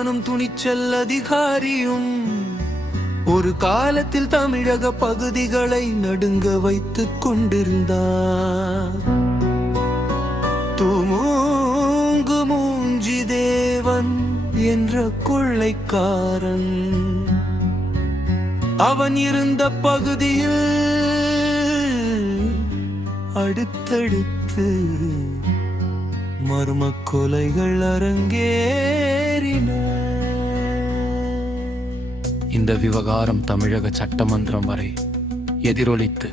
தலைவனும் துணிச்சல் அதிகாரியும் ஒரு காலத்தில் தமிழக பகுதிகளை நடுங்க வைத்துக் கொண்டிருந்தார். தூமூங்கு மூஞ்சி தேவன் என்ற கொள்ளைக்காரன் அவன் இருந்த பகுதியில் அடுத்தடுத்து மர்ம கொலைகள் அரங்கேறின. இந்த விவகாரம் தமிழக சட்டமன்றம் வரை எதிரொலித்து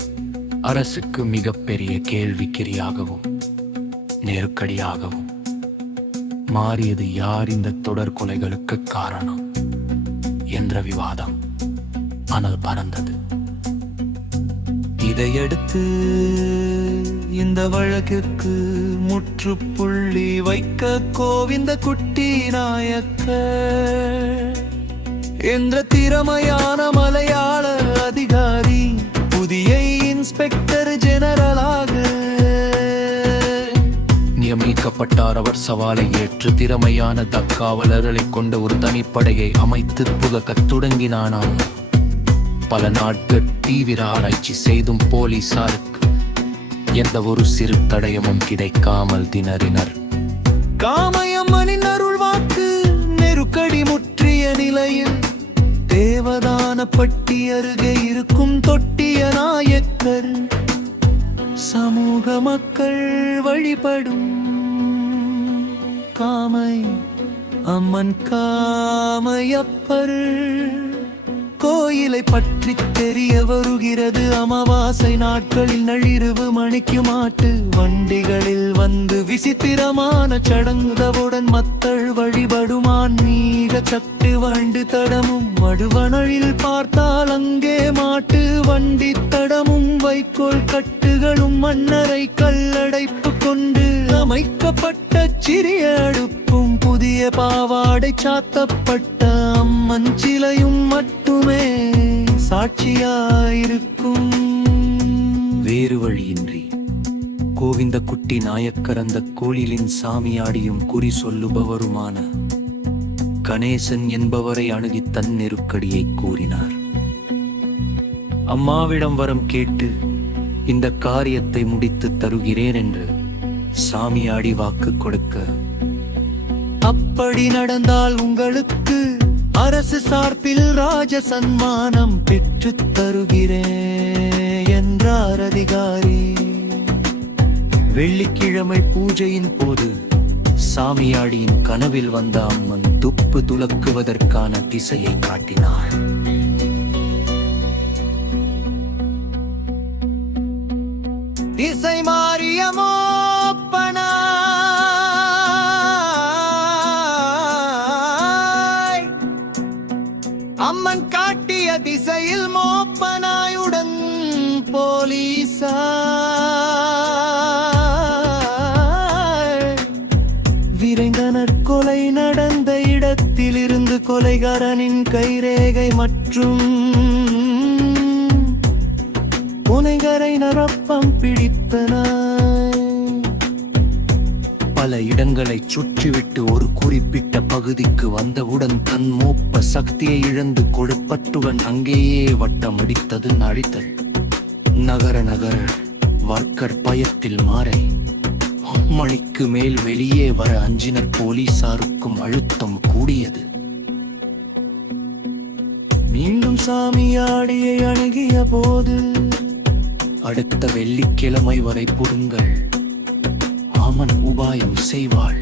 அரசுக்கு மிகப்பெரிய கேள்விக்குறியாகவும் நெருக்கடியாகவும் மாறியது. யார் இந்த தொடர் கொலைகளுக்கு காரணம் என்ற விவாதம் அனல் பறந்தது. இதையடுத்து இந்த வழக்கிற்கு முற்றுப்புள்ளி வைக்க கோவிந்த குட்டி நாயக்கர் என்ற திறமையான மலையாள அதிகாரி புதிய இன்ஸ்பெக்டர் ஜெனரலாக நியமிக்கப்பட்டார். அவர் சவாலை ஏற்று திறமையான தக்காவலர்களை கொண்ட ஒரு தனிப்படையை அமைத்து புகக்கத் தொடங்கினானாம். பல நாட்கள் தீவிர ஆராய்ச்சி செய்தும் போலீசாருக்கு எந்த ஒரு சிறு தடயமும் கிடைக்காமல் திணறினர். காமையம்மனின் அருள் வாக்கு நெருக்கடி முற்றிய நிலையில் தேவதானப்பட்டி அருகே இருக்கும் தொட்டிய நாயக்கர் சமூக மக்கள் வழிபடும் காமை அம்மன் காமையப்பர் கோயிலை பற்றி தெரிய வருகிறது. அமாவாசை நாட்களில் நள்ளிரவு மணிக்கு மாட்டு வண்டிகளில் வந்து விசித்திரமான சடங்குகளுடன் மக்கள் வழிபடும் ஆன்மீக சக்தி வண்டு தடமும் வடுவனழில் பார்த்தால் அங்கே மாட்டு வண்டி தடமும் வைக்கோல் கட்டுகளும் மண்ணறை கல்லடைப்பு கொண்டு அமைக்கப்பட்ட சிறிய அடுப்பும் புதிய பாவாடை சாத்தப்பட்ட அம்மன் சிலையும் மட்டுமே சாட்சியாயிருக்கும். வேறு வழியின்றி கோவிந்த குட்டி நாயக்கர் அந்த கோயிலின் சாமியாடியும் குறி சொல்லுபவருமான கணேசன் என்பவரை அணுகி தன் நெருக்கடியை கூறினார். அம்மாவிடம் வரம் கேட்டு இந்த காரியத்தை முடித்து தருகிறேன் என்று சாமியாடி வாக்கு கொடுக்க, அப்படி நடந்தால் உங்களுக்கு அரசு சார்பில் ராஜ சன்மானம் பெற்று தருகிறேன் என்றார் அதிகாரி. வெள்ளிக்கிழமை பூஜையின் போது சாமியாடியின் கனவில் வந்த அம்மன் துப்பு துலக்குவதற்கான திசையை காட்டினாள். திசை மாறிய மோப்பனாய் அம்மன் காட்டிய திசையில் மோப்பனாயுடன் போலீசார் விரைந்தனர். கொலை நடந்த இடத்திலிருந்து கொலைகாரனின் கைரேகை மற்றும் புனைகரை நரப்பம் பிடித்தனர். பல இடங்களை சுற்றிவிட்டு ஒரு குறிப்பிட்ட பகுதிக்கு வந்தவுடன் தன் மோப்ப சக்தியை இழந்து கொடுப்பட்டுடன் அங்கேயே வட்டம் அடித்தது அடித்தல். நகர நகர வர்க்கர் பயத்தில் மாறை மணிக்கு மேல் வெளியே வர அஞ்சினர். போலீசாருக்கும் அழுத்தம் கூடியது. மீண்டும் சாமியாடியை அணுகிய போது, அடுத்த வெள்ளிக்கிழமை வரை பொறுங்கள், அம்மன் உபாயம் செய்வாள்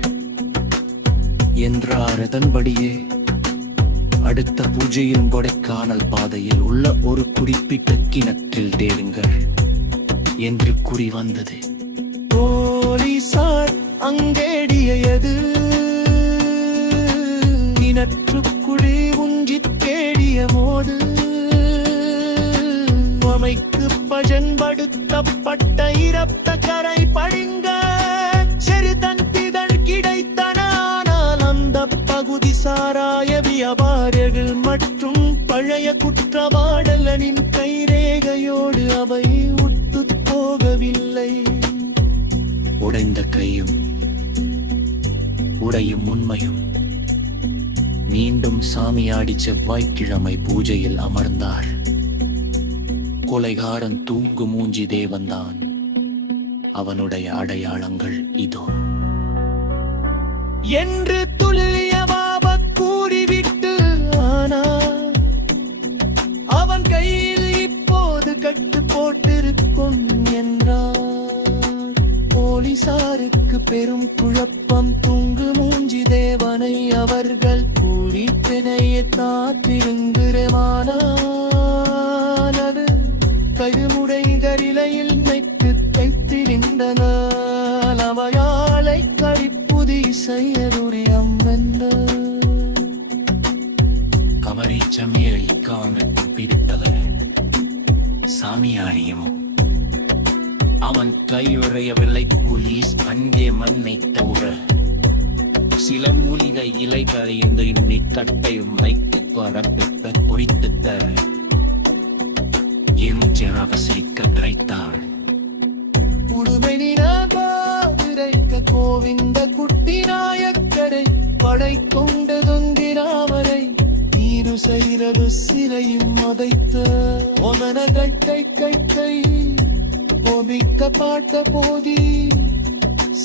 என்றார். அதன்படியே அடுத்த பூஜையின் கொடைக்கானல் பாதையில் உள்ள ஒரு குறிப்பிட்ட கிணற்றில் தேடுங்கள் என்று கூறி வந்தது. போலீசார் அங்கேடியது கிணற்றுக்குழி உஞ்சி தேடிய போது அமைக்கு பஜன்படுத்தப்பட்ட இரத்த கரை படிங்க செருதன்பிதழ் கிடைத்தன. ஆனால் அந்த பகுதி சாராய வியாபாரிகள் மற்றும் பழைய குற்றவாளனின் கைரேகையோடு அவை ஒத்து போகவில்லை. உடைந்த கையும் உடையும் உண்மையும் நீ மீண்டும் சாமியாடி செவ்வாய்க்கிழமை பூஜையில் அமர்ந்தாள். கொலைகாரன் தூங்கு மூஞ்சி தேவன்தான். அவனுடைய அடையாளங்கள் இதோ என்று துல்லியமாக கூறிவிட்டு, ஆனால் அவன் கையில் இப்போது கட்டு போட்டிருக்கும் என்றார். போலீசாருக்கு பெரும் குழப்பம். தூங்கு மூஞ்சி தேவனை அவர்கள் கூறி பிணையை காத்திருந்திருமானானது கருமுடைகளில் நைட்டு தைத்திருந்தனால் அவையாளை கரிப்புதி செய்யதுரியம் வென்ற கவரிச்சமேளிக்காமல் பிடித்தது சாமியாடியும் அவன் கையுறையவில்லை. போலீஸ் அங்கே மண்ணை தவிர சில மூலிகை இலைகளை இந்த தட்டையும் வைத்து பரப்பித்த பொறித்து தர அவசரிக்க கிடைத்தாள். உடுமையினைக்க கோவிந்த குட்டி நாயக்கரை படை கொண்டு தொங்கிராமரை நீரு செய்கிறது சிறையும் மதைத்த ஒமன கட்டை கை கோபிக்க பாட்ட போதி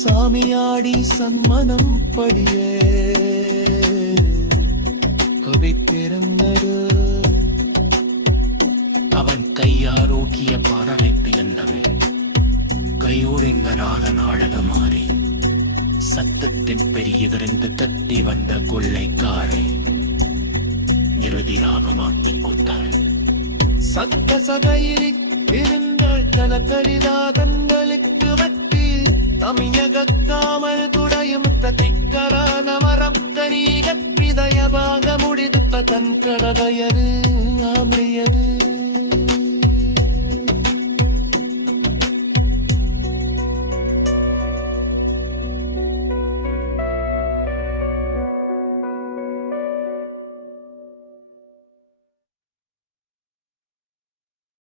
சாமியாடி சன்மனம் படியே கவி பிறந்தது. அவன் கையாரோக்கிய பாரவைத்து என்றவை கையோரிங்கராக நாடகமாறி சத்தத்தின் பெரியதிருந்து தத்தி வந்த கொள்ளைக்காரை இறுதியாக மாட்டிக் கொண்டார். சத்த சகையில் இருங்கள் தனக்கரிதாதங்களுக்கு வட்டி தமிழகாமல் துடையும் திக்கரான மரம் கரீக இதயமாக முடித்த தன் கடகையரு ஆமையரு